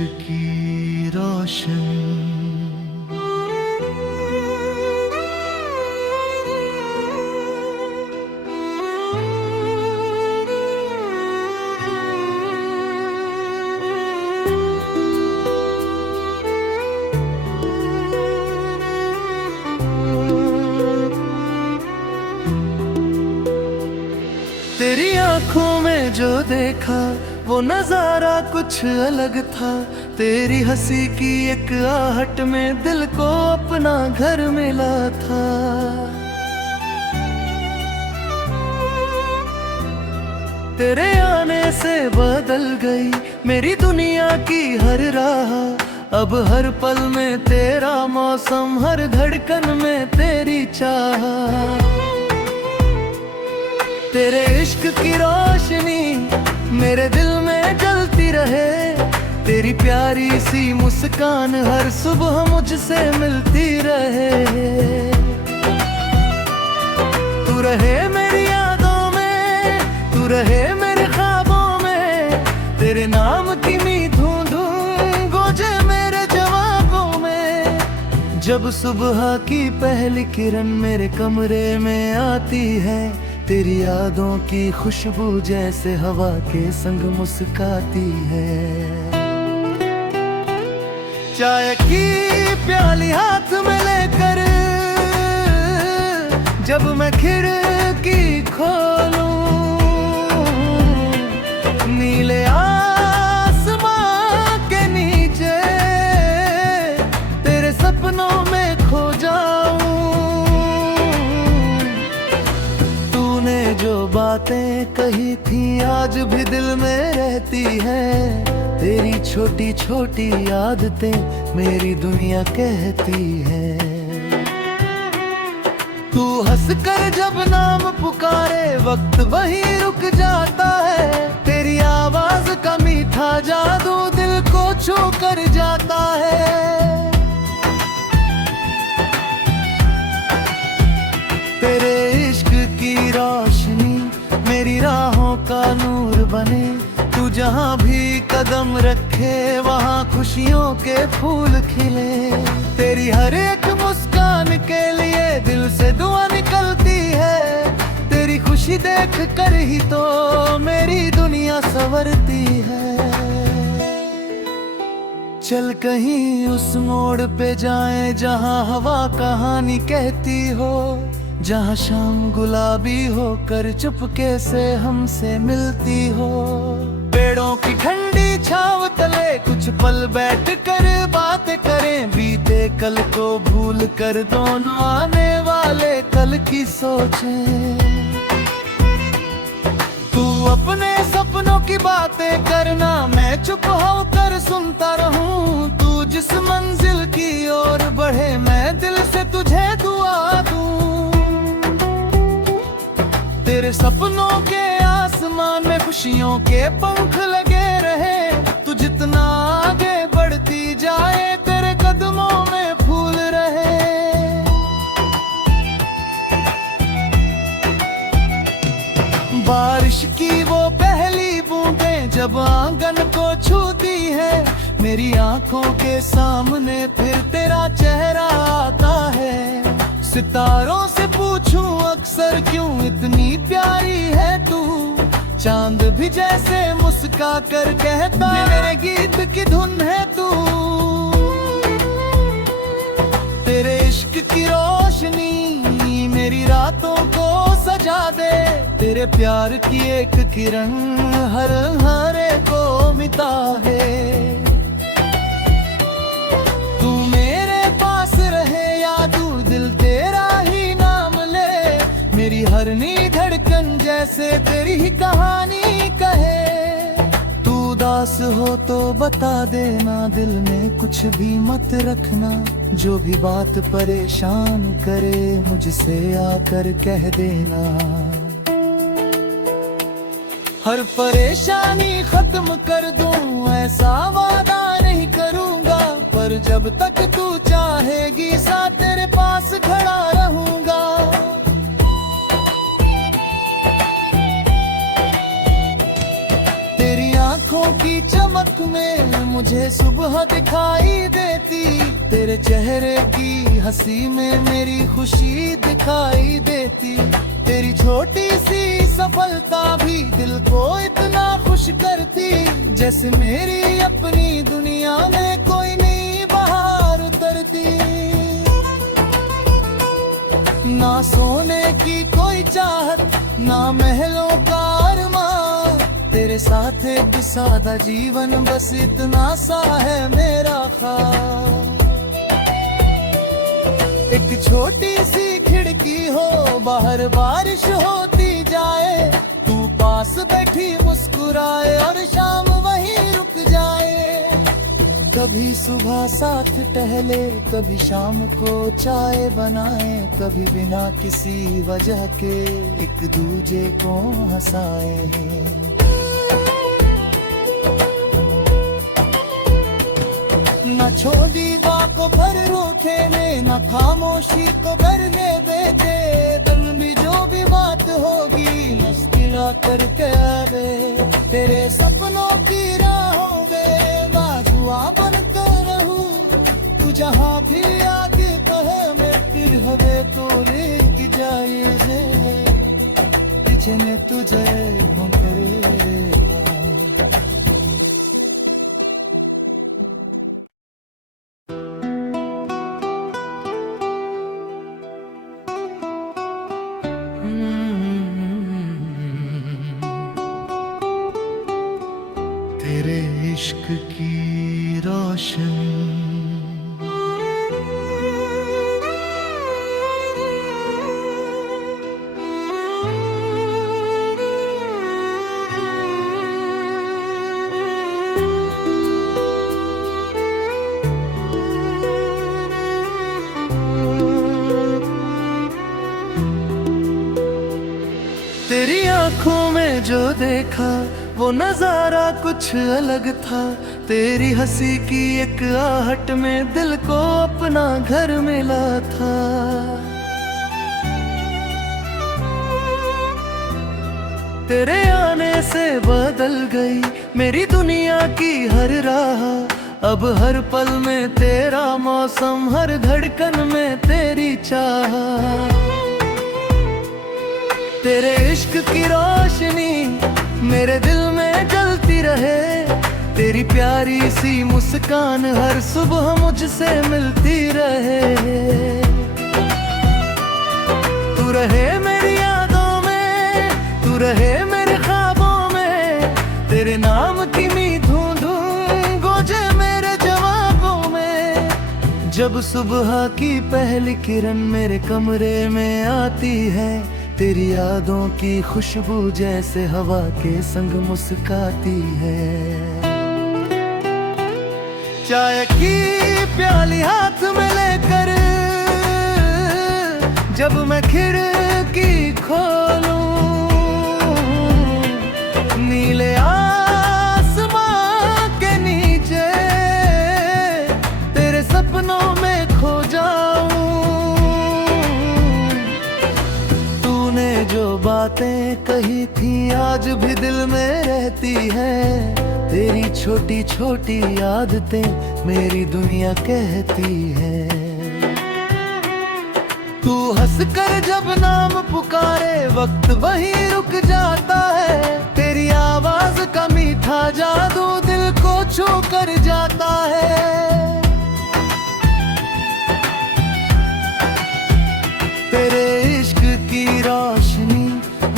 की रोशनी। तेरी आंखों में जो देखा वो नजारा कुछ अलग था। तेरी हंसी की एक आहट में दिल को अपना घर मिला था। तेरे आने से बदल गई मेरी दुनिया की हर राह। अब हर पल में तेरा मौसम, हर धड़कन में तेरी चाह। तेरे इश्क की रोशनी मेरे दिल में जलती रहे। तेरी प्यारी सी मुस्कान हर सुबह मुझसे मिलती रहे। तू रहे मेरी यादों में, तू रहे मेरे ख्वाबों में। तेरे नाम की मीठूं धुन गूंजे मेरे जवाबों में। जब सुबह की पहली किरण मेरे कमरे में आती है, तेरी यादों की खुशबू जैसे हवा के संग मुस्काती है। चाय की प्याली हाथ में लेकर जब मैं खिड़की खोलूं, नीले आसमां के नीचे तेरे सपनों में खो जाऊं। जो बातें कही थी आज भी दिल में रहती है। तेरी छोटी छोटी आदतें मेरी दुनिया कहती है। तू हंसकर जब नाम पुकारे वक्त वही रुक जाता है। तेरी आवाज का मीठा जादू दिल को छू कर जाता है। तेरे इश्क की रोशनी मेरी राहों का नूर बने। तू जहाँ भी कदम रखे वहाँ खुशियों के फूल खिले। तेरी हर एक मुस्कान के लिए दिल से दुआ निकलती है। तेरी खुशी देख कर ही तो मेरी दुनिया संवरती है। चल कहीं उस मोड़ पे जाएं जहाँ हवा कहानी कहती हो। जहाँ शाम गुलाबी होकर चुपके से हमसे मिलती हो। पेड़ों की ठंडी छांव तले कुछ पल बैठ कर बातें करें। बीते कल को भूल कर दोनों आने वाले कल की सोचें। तू अपने सपनों की बातें करना, मैं चुप होकर सुनता रहूं। तू जिस मंजिल की ओर बढ़े मैं दिल से तुझे दुआ दूं। तेरे सपनों के आसमान में खुशियों के पंख लगे रहे। तू जितना आगे बढ़ती जाए तेरे कदमों में फूल रहे। बारिश की वो पहली बूंदें जब आंगन को छूती है। मेरी आंखों के सामने फिर तेरा चेहरा आता है। सितारों से पूछूं अक्सर क्यों इतनी प्यारी है तू। चांद भी जैसे मुस्का कर कहता मेरे गीत की धुन है तू। तेरे इश्क की रोशनी मेरी रातों को सजा दे। तेरे प्यार की एक किरण हर हारे को मिटा है। तू मेरे पास रहे या दूर दिल तेरा ही नाम ले। मेरी हर नी धड़कन जैसे तेरी ही कहानी कहे। तू उदास हो तो बता देना, दिल में कुछ भी मत रखना। जो भी बात परेशान करे मुझसे आकर कह देना। हर परेशानी खत्म कर दूं ऐसा वादा नहीं करूंगा। पर जब तक तू चाहेगी साथ तेरे पास खड़ा रहूंगा। तेरी आंखों की चमक रात में मुझे सुबह दिखाई देती, तेरे चेहरे की हंसी में मेरी खुशी दिखाई देती। तेरी छोटी सी सफलता भी दिल को इतना खुश करती, जैसे मेरी अपनी दुनिया में कोई नई बहार उतरती। ना सोने की कोई चाहत, ना महलों का अरमान, तेरे साथ एक सादा जीवन बस इतना सा है मेरा ख्वाब। एक छोटी सी खिड़की हो, बाहर बारिश होती जाए, तू पास बैठी मुस्कुराए और शाम वहीं रुक जाए। कभी सुबह साथ टहले, कभी शाम को चाय बनाए, कभी बिना किसी वजह के एक दूजे को हंसाए। न छोड़ी बात को भर रोके ने, न खामोशी को भरने देते। दिल में जो भी बात होगी मुस्कुरा करके आवे, तेरे सपनों की राहों में दुआ बनकर रहूं। तू जहाँ भी आगे कहे मैं फिर हवे तो लेके जाए, तुझे तुझे तेरे इश्क की रोशनी। तेरी आंखों में जो देखा वो नजारा कुछ अलग था, तेरी हंसी की एक आहट में दिल को अपना घर मिला था। तेरे आने से बदल गई मेरी दुनिया की हर राह, अब हर पल में तेरा मौसम, हर धड़कन में तेरी चाह। तेरे इश्क की रोशनी मेरे दिल में जलती रहे, तेरी प्यारी सी मुस्कान हर सुबह मुझसे मिलती रहे। तू रहे मेरी यादों में, तू रहे मेरे ख्वाबों में, तेरे नाम की मीठू धूम गूंजे मेरे जवाबों में। जब सुबह की पहली किरण मेरे कमरे में आती है, तेरी यादों की खुशबू जैसे हवा के संग मुस्काती है। चाय की प्याली हाथ में लेकर जब मैं खिड़की खोलूं, नीले आसमां के नीचे तेरे सपनों में खो जाऊं। जो बातें कही थी आज भी दिल में रहती है, तेरी छोटी छोटी आदतें मेरी दुनिया कहती है। तू हंसकर जब नाम पुकारे वक्त वहीं रुक जाता है, तेरी आवाज का मीठा जादू दिल को छू कर जाता है। तेरे इश्क की रोशनी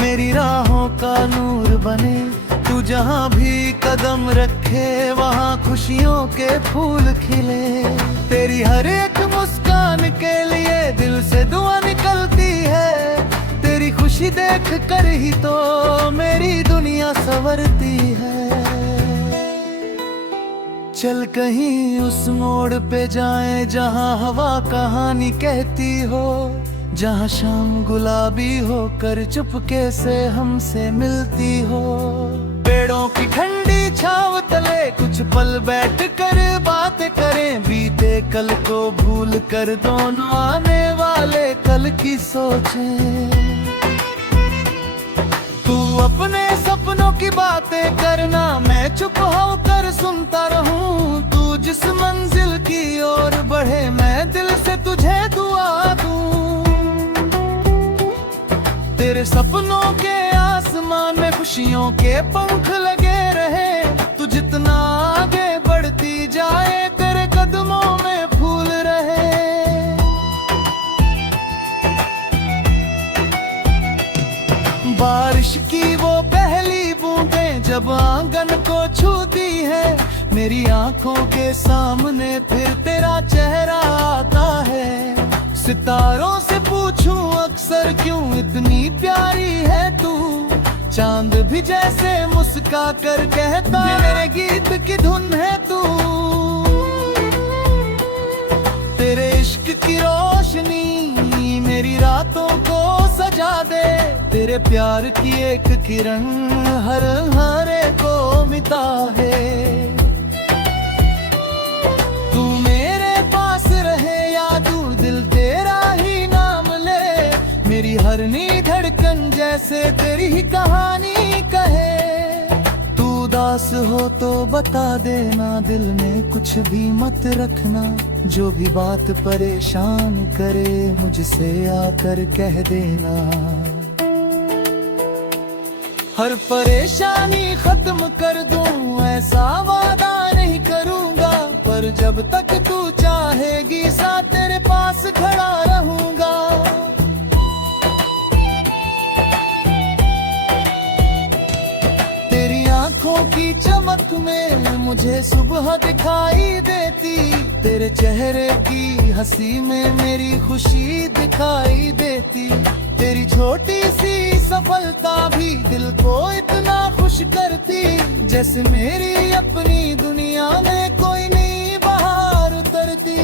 मेरी राहों का नूर बने, तू जहाँ भी कदम रखे वहाँ खुशियों के फूल खिले। तेरी हर एक मुस्कान के लिए दिल से दुआ निकलती है, तेरी खुशी देख कर ही तो मेरी दुनिया संवरती है। चल कहीं उस मोड़ पे जाएं जहाँ हवा कहानी कहती हो, जहाँ शाम गुलाबी होकर चुपके से हमसे मिलती हो। पेड़ों की ठंडी छांव तले कुछ पल बैठ कर बातें करें, बीते कल को भूल कर दोनों आने वाले कल की सोचें। तू अपने सपनों की बातें करना, मैं चुप होकर सुनता रहूं। तू जिस मंजिल की ओर बढ़े, मैं दिल से तुझे दुआ दूं। तेरे सपनों के आसमान में खुशियों के पंख लगे रहे। तू जितना आगे बढ़ती जाए, तेरे कदमों में फूल रहे। बारिश की वो पहली बूंदें जब आंगन को छूती है, मेरी आंखों के सामने फिर तेरा चेहरा आता है। सितारों से पूछूं अक्सर, क्यों इतनी प्यारी है तू? चांद भी जैसे मुस्का कर कहता, मेरे गीत की धुन है तू। तेरे इश्क की रोशनी मेरी रातों को सजा दे। तेरे प्यार की एक किरण हर हरे को मिटा है। तू मेरे पास रहे या दूर, दिल तेरा ही नाम ले। मेरी हर नी धड़कन जैसे तेरी ही कहानी कहे। तू उदास हो तो बता देना, दिल में कुछ भी मत रखना। जो भी बात परेशान करे, मुझसे आकर कह देना। हर परेशानी खत्म कर दूं, ऐसा वादा नहीं करूंगा। पर जब तक तू चाहेगी, साथ तेरे पास खड़ा रहूंगा। तेरी आंखों की चमक में मुझे सुबह दिखाई देती। तेरे चेहरे की हंसी में मेरी खुशी दिखाई देती। तेरी छोटी सी सफलता भी दिल को इतना खुश करती, जैसे मेरी अपनी दुनिया में कोई नई बहार उतरती।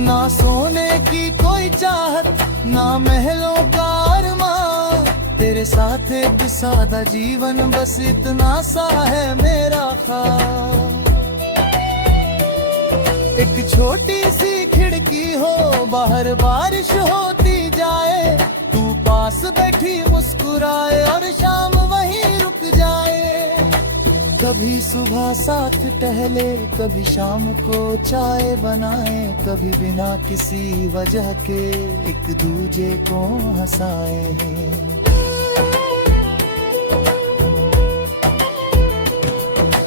ना सोने की कोई चाहत, ना महलों का अरमान। तेरे साथ एक सादा जीवन, बस इतना सा है मेरा ख्वाब। एक छोटी सी खिड़की हो, बाहर बारिश होती जाए। तू पास बैठी मुस्कुराए और शाम वहीं रुक जाए। कभी सुबह साथ टहले, कभी शाम को चाय बनाए। कभी बिना किसी वजह के एक दूजे को हंसाए हैं।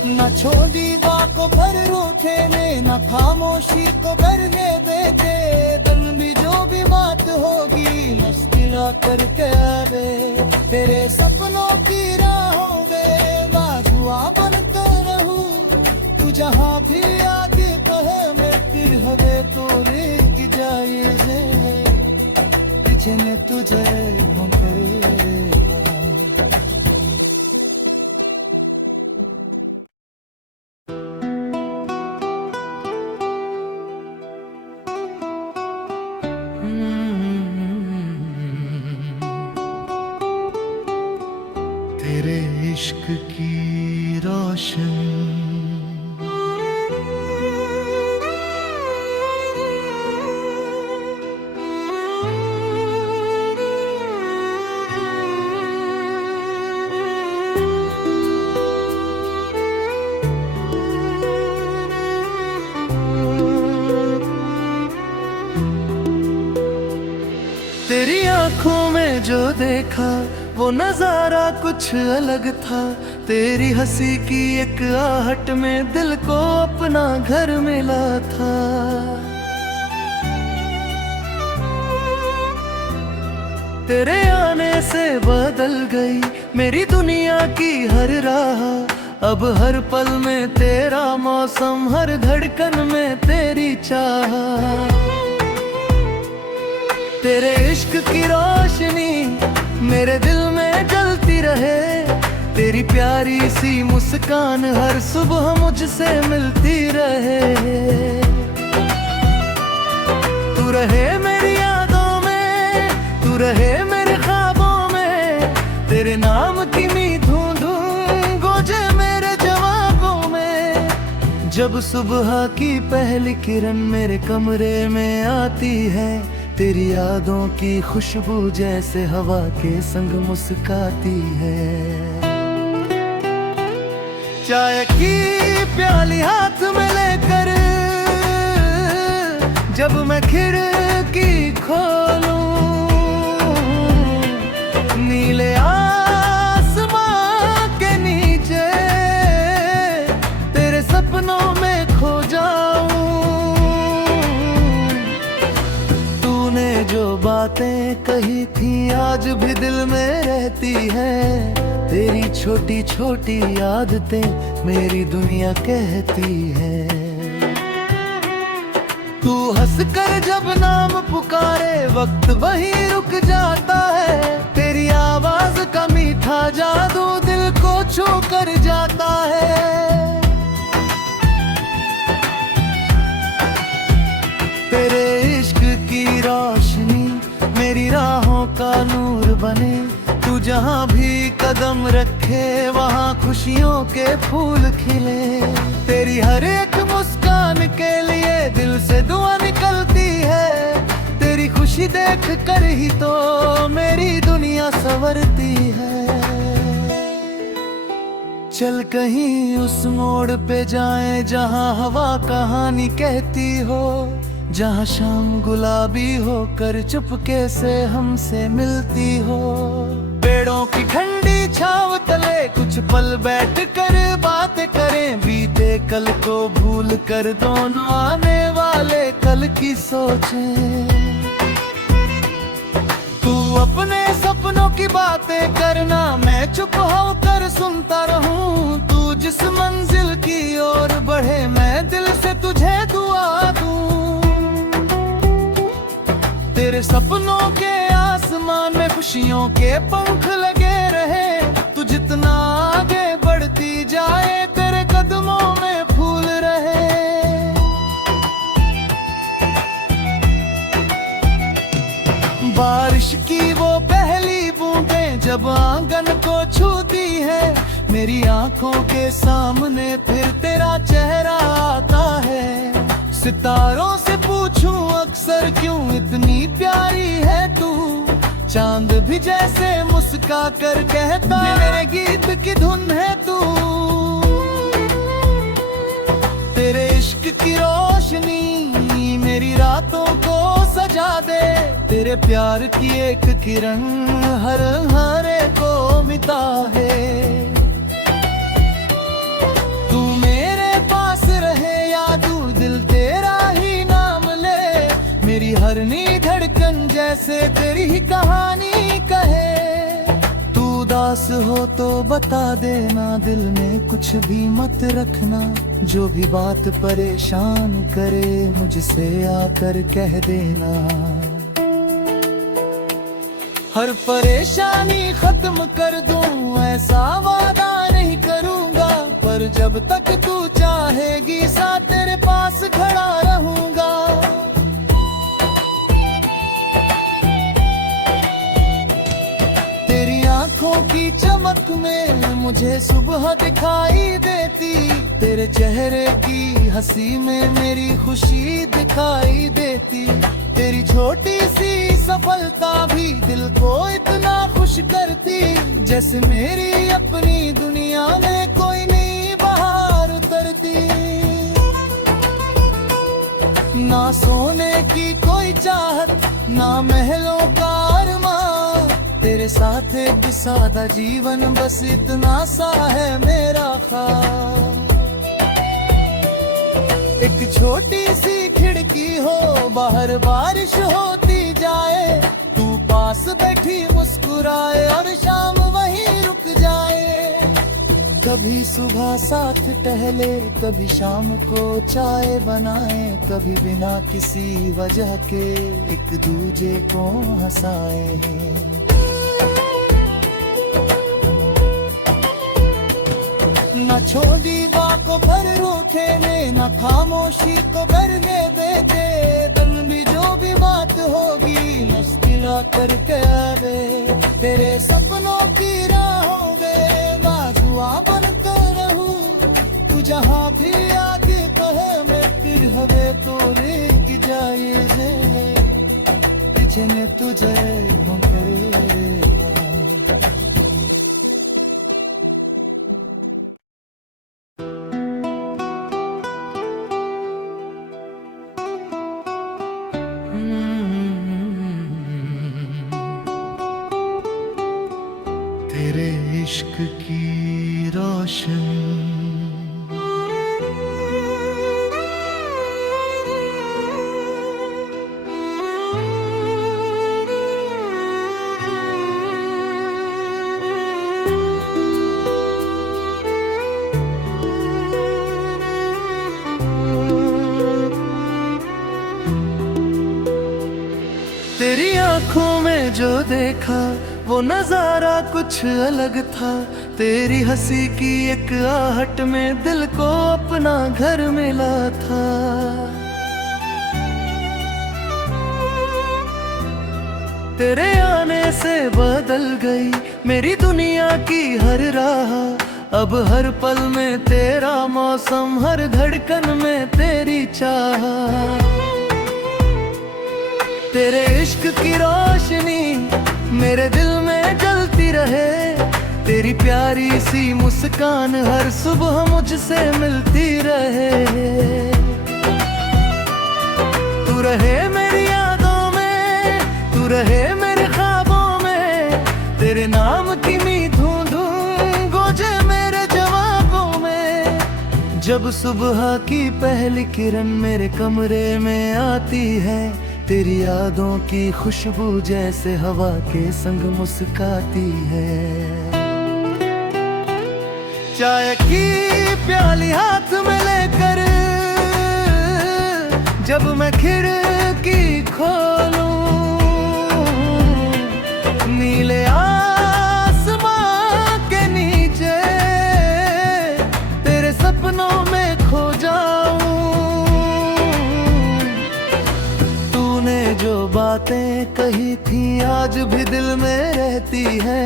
न छोड़ी बात को भर रूठे ने, न खामोशी को भरने देते। दिल में जो भी बात होगी, मुस्कुरा करके आवे। तेरे सपनों की राहों में दुआ बनता रहूं। तू जहाँ भी आगे कहे, मैं फिर हवे तो रेख जाए। तुझे ने तुझे तेरे इश्क की रोशनी। तेरी आंखों में जो देखा, वो नजारा कुछ अलग था। तेरी हंसी की एक आहट में दिल को अपना घर मिला था। तेरे आने से बदल गई मेरी दुनिया की हर राह। अब हर पल में तेरा मौसम, हर धड़कन में तेरी चाह। तेरे इश्क की रोशनी मेरे दिल में जलती रहे। तेरी प्यारी सी मुस्कान हर सुबह मुझसे मिलती रहे। तू रहे मेरी यादों में, तू रहे मेरे ख्वाबों में। तेरे नाम की मीठूं धुन गूंजे मेरे जवाबों में। जब सुबह की पहली किरण मेरे कमरे में आती है, तेरी यादों की खुशबू जैसे हवा के संग मुस्काती है। चाय की प्याली हाथ में लेकर जब मैं खिड़की खोलूं, नीले आसमां के नीचे तेरे सपनों में खो जाऊं। तूने जो बातें कही थी आज भी दिल में रहती है। तेरी छोटी छोटी आदतें मेरी दुनिया कहती है। तू हंसकर जब नाम पुकारे वक्त वहीं रुक जाता है। तेरी आवाज का मीठा जादू दिल को छू कर जाता है। तेरे इश्क की रोशनी मेरी राहों का नूर बने। तू जहाँ भी कदम रखे वहाँ खुशियों के फूल खिले। तेरी हर एक मुस्कान के लिए दिल से दुआ निकलती है। तेरी खुशी देख कर ही तो मेरी दुनिया संवरती है। चल कहीं उस मोड़ पे जाएं जहाँ हवा कहानी कहती हो। जहाँ शाम गुलाबी होकर चुपके से हमसे मिलती हो। पेड़ों की ठंडी छांव तले कुछ पल बैठ कर बातें करें। बीते कल को भूल कर दोनों आने वाले कल की सोचें। तू अपने सपनों की बातें करना, मैं चुप होकर सुनता रहूं। तू जिस मंजिल की ओर बढ़े मैं दिल से तुझे दुआ दूं। तेरे सपनों के आसमान में खुशियों के पंख लगे रहे। तू जितना आगे बढ़ती जाए तेरे कदमों में फूल रहे। बारिश की वो पहली बूंदें जब आंगन को छूती है। मेरी आंखों के सामने फिर तेरा चेहरा आता है। सितारों से पूछूं अक्सर क्यों इतनी प्यारी है तू। चांद भी जैसे मुस्का कर कहता मेरे गीत की धुन है तू। तेरे इश्क की रोशनी मेरी रातों को सजा दे। तेरे प्यार की एक किरण हर हारे को मिटा है। तू मेरे पास रहे या दूर दिल तेरा ही नाम ले। मेरी हर नी धड़कन जैसे तेरी ही कहानी कहे। तू उदास हो तो बता देना, दिल में कुछ भी मत रखना। जो भी बात परेशान करे मुझसे आकर कह देना। हर परेशानी खत्म कर दूं ऐसा वादा नहीं करूंगा। पर जब तक तू चाहेगी साथ तेरे पास खड़ा रहूंगा। तेरी आंखों की चमक में मुझे सुबह दिखाई देती। तेरे चेहरे की हंसी में मेरी खुशी दिखाई देती। तेरी छोटी सी सफलता भी दिल को इतना खुश करती। जैसे मेरी अपनी दुनिया में कोई नई बहार उतरती। ना सोने की कोई चाहत ना महलों का अरमान। तेरे साथ एक सादा जीवन बस इतना सा है मेरा ख्वाब। एक छोटी सी खिड़की हो बाहर बारिश होती जाए। तू पास बैठी मुस्कुराए और शाम वहीं रुक जाए। कभी सुबह साथ टहले कभी शाम को चाय बनाए। कभी बिना किसी वजह के एक दूजे को हंसाए। न छोड़ी बात को भर रूठे ने न खामोशी को भरने देते। तुम भी जो भी बात होगी मुस्कुरा करके आवे। तेरे सपनों की राहों में बाजुआ बनकर रहूं। तू जहाँ भी आगे कहे मैं फिर हवे तो लेके जाए। सोचने तुझे भोंके। तेरे इश्क की रोशनी तेरी आंखों में जो देखा वो नजारा कुछ अलग था। तेरी हंसी की एक आहट में दिल को अपना घर मिला था। तेरे आने से बदल गई मेरी दुनिया की हर राह। अब हर पल में तेरा मौसम, हर धड़कन में तेरी चाह। तेरे इश्क की रोशनी मेरे दिल में जलती रहे। तेरी प्यारी सी मुस्कान हर सुबह मुझसे मिलती रहे। तू रहे मेरी यादों में, तू रहे मेरे ख्वाबों में। तेरे नाम की मीठू धुन गूंजे मेरे जवाबों में। जब सुबह की पहली किरण मेरे कमरे में आती है, तेरी यादों की खुशबू जैसे हवा के संग मुस्काती है। चाय की प्याली हाथ में लेकर जब मैं खिड़की खोलूं, नीले आसमां के नीचे तेरे सपनों में खो जाऊं। जो बातें कही थी आज भी दिल में रहती है।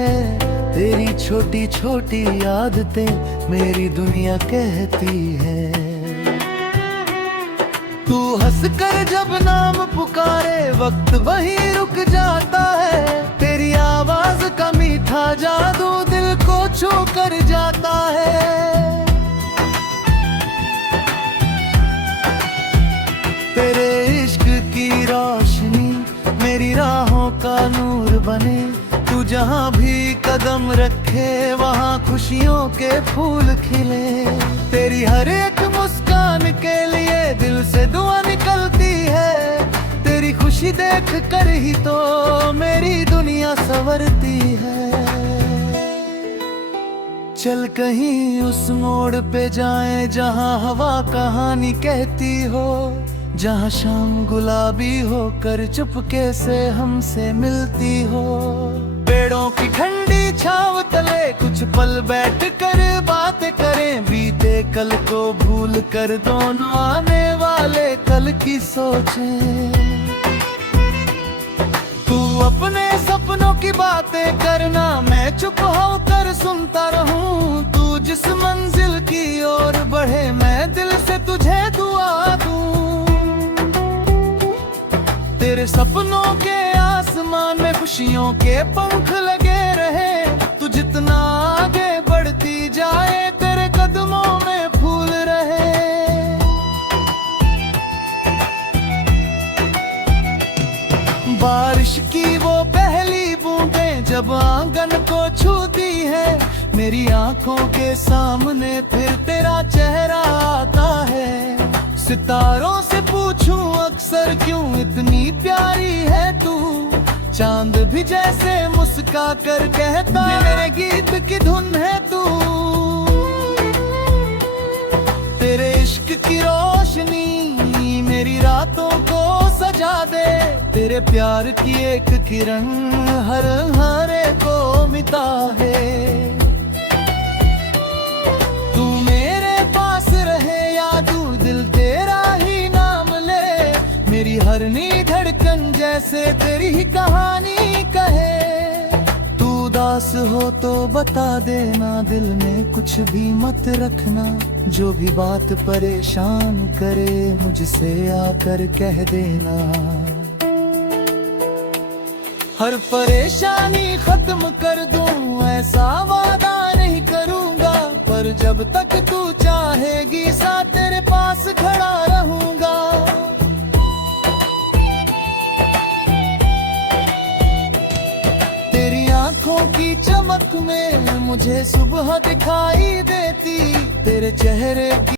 तेरी छोटी छोटी आदतें मेरी दुनिया कहती है। तू हंस कर जब नाम पुकारे वक्त वहीं रुक जाता है। तेरी आवाज का मीठा जादू दिल को छू कर जाता है। तेरे इश्क की रोशनी मेरी राहों का नूर बने। तू जहाँ भी कदम रखे वहाँ खुशियों के फूल खिले। तेरी हर एक मुस्कान के लिए दिल से दुआ निकलती है। तेरी खुशी देख कर ही तो मेरी दुनिया संवरती है। चल कहीं उस मोड़ पे जाएं जहाँ हवा कहानी कहती हो। जहाँ शाम गुलाबी होकर चुपके से हमसे मिलती हो। पेड़ों की ठंडी छांव तले कुछ पल बैठ कर बातें करें। बीते कल को भूल कर दोनों आने वाले कल की सोचें। तू अपने सपनों की बातें करना, मैं चुप होकर सुनता रहूं। तू जिस मंजिल की ओर बढ़े मैं दिल से तुझे दुआ दूं। तेरे सपनों के आसमान में खुशियों के पंख लगे रहे। तू जितना आगे बढ़ती जाए तेरे कदमों में फूल रहे। बारिश की वो पहली बूंदें जब आंगन को छूती है। मेरी आंखों के सामने फिर तेरा चेहरा आता है। सितारों से पूछूं अक्सर क्यों इतनी प्यारी है तू। चांद भी जैसे मुस्का कर कहता मेरे गीत की धुन है तू। तेरे इश्क की रोशनी मेरी रातों को सजा दे। तेरे प्यार की एक किरण हर हारे को मिटा है। तू मेरे पास रहे या दूर दिल तेरा ही नाम ले। मेरी हर नी धड़कन जैसे तेरी ही कहानी कहे। तू उदास हो तो बता देना, दिल में कुछ भी मत रखना। जो भी बात परेशान करे मुझसे आकर कह देना। हर परेशानी खत्म कर दूं ऐसा वादा नहीं करूंगा, पर जब तक तू चाहेगी साथ तेरे पास खड़ा रहूंगा। तेरी आंखों की चमक में मुझे सुबह दिखाई देती, तेरे चेहरे की